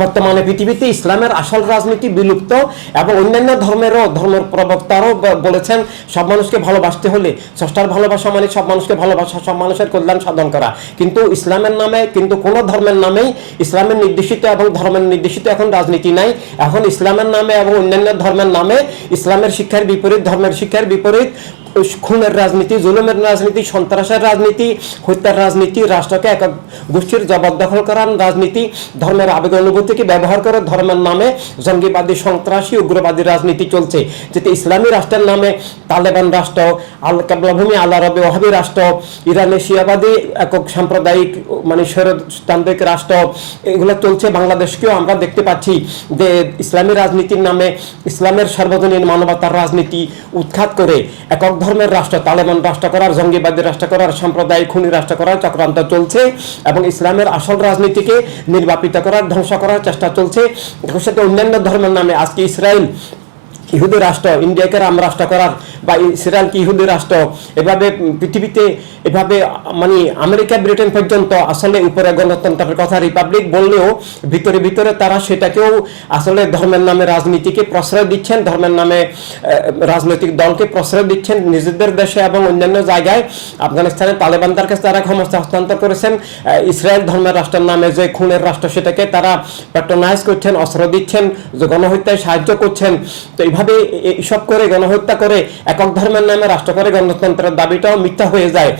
বর্তমানে পৃথিবীতে ইসলামের আসল রাজনীতি বিলুপ্ত এবং অন্যান্য ধর্মের প্রবক্তারাও বলেছেন সব মানুষকে ভালোবাসতে হলে স্রষ্টার ভালোবাসা মানে সব মানুষকে ভালোবাসা, সব মানুষের কল্যাণ সাধন করা। কিন্তু ইসলামের নামে, কিন্তু কোন ধর্মের নামেই ইসলামের নির্দেশিত এবং ধর্মের নির্দেশিত এখন রাজনীতি নাই। এখন ইসলামের নামে এবং অন্যান্য ধর্মের নামে ইসলামের শিক্ষার বিপরীত, ধর্মের শিক্ষার বিপরীত খুনের রাজনীতি, জুলুমের রাজনীতি, সন্ত্রাসের রাজনীতি, হত্যার রাজনীতি, রাষ্ট্রকে একক গোষ্ঠীর জবরদখল করার রাজনীতি, ধর্মের আবেগ অনুভূতিকে ব্যবহার করে ধর্মের নামে জঙ্গিবাদী, সন্ত্রাসী, উগ্রবাদী রাজনীতি চলছে। যেতে ইসলামী রাষ্ট্রের নামে তালেবান রাষ্ট্র, আল কাবলাভূমি আল আরবে ওয়াহাবি রাষ্ট্র, ইরানে শিয়াবাদী একক সাম্প্রদায়িক মানে স্বৈরতান্ত্রিক রাষ্ট্র, এগুলো চলছে। বাংলাদেশকেও আমরা দেখতে পাচ্ছি যে ইসলামী রাজনীতির নামে ইসলামের সার্বজনীন মানবতার রাজনীতি উৎখাত করে একক ধর্মের রাষ্ট্র, তালেবান রাষ্ট্র করার, জঙ্গিবাদী রাষ্ট্র করার, সাম্প্রদায়িক খুনি রাষ্ট্র করার চক্রান্ত চলছে এবং ইসলামের আসল রাজনীতিকে নির্বাপিত করার, ধ্বংস করার চেষ্টা চলছে। সাথে অন্যান্য ধর্মের নামে আজকে ইসরায়েল ইহুদি রাষ্ট্র, ইন্ডিয়াকে রাম রাষ্ট্র করার বা ইসরায়েলকে ইহুদি রাষ্ট্র, এভাবে পৃথিবীতে এভাবে মানে আমেরিকা ব্রিটেন পর্যন্ত আসলে উপরে গণতন্ত্রের কথা রিপাবলিক বললেও ভিতরে ভিতরে তারা সেটাকেও আসলে ধর্মের নামে রাজনীতিকে প্রশ্রয় দিচ্ছেন, ধর্মের নামে রাজনৈতিক দলকে প্রশ্রয় দিচ্ছেন নিজেদের দেশে এবং অন্যান্য জায়গায়। আফগানিস্তানে তালেবানদের কাছে তারা ক্ষমতা হস্তান্তর করেছেন। ইসরায়েল ধর্মের রাষ্ট্রের নামে যে খুনের রাষ্ট্র সেটাকে তারা প্যাট্রোনাইজ করছেন, অস্ত্র দিচ্ছেন, যে গণহত্যায় সাহায্য করছেন। তো এইভাবে এইসব করে গণহত্যা করে একক ধর্মের নামে রাষ্ট্র করে গণতন্ত্রের দাবিটাও মিথ্যা হয়ে যায়।